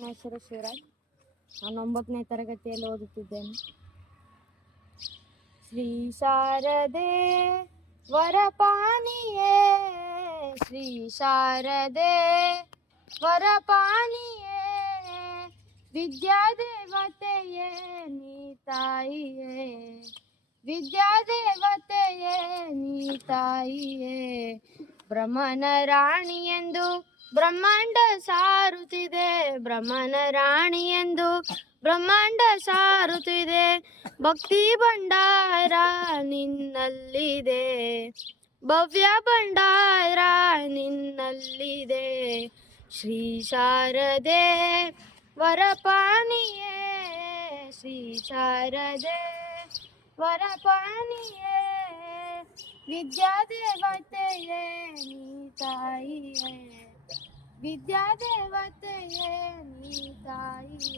ನನ್ನ ಹೆಸರು ಶಿವರಾಜ್. ನಾನು 9ನೇ ತರಗತಿಯಲ್ಲಿ ಓದುತ್ತಿದ್ದೇನೆ. ಶ್ರೀ ಶಾರದೆ ವರಪಾನಿಯೇ, ಶ್ರೀ ಶಾರದೆ ವರಪಾನಿಯೇ, ವಿದ್ಯಾದೇವತೆಯೇ ನೀ ತಾಯಿಯೇ, ವಿದ್ಯಾದೇವತೆಯೇ ನೀ ತಾಯಿಯೇ. ಬ್ರಹ್ಮನ ರಾಣಿ ಎಂದು ಬ್ರಹ್ಮಾಂಡ ಸಾರುತ್ತಿದೆ, ಬ್ರಹ್ಮನ ರಾಣಿ ಎಂದು ಬ್ರಹ್ಮಾಂಡ ಸಾರುತ್ತಿದೆ. ಭಕ್ತಿ ಭಂಡಾರ ನಿನ್ನಲ್ಲಿದೆ, ಭವ್ಯ ಭಂಡಾರ ನಿನ್ನಲ್ಲಿದೆ. ಶ್ರೀ ಶಾರದೆ ವರಪಾನಿಯೇ, ಶ್ರೀ ಶಾರದೆ ವರಪಾನಿಯೇ, ವಿದ್ಯಾದೇವತೆಯೇ ನೀ ತಾಯಿಯೇ, ವಿದ್ಯಾದೇವತೆಯೇ ನೀ ತಾಯಿಯೇ.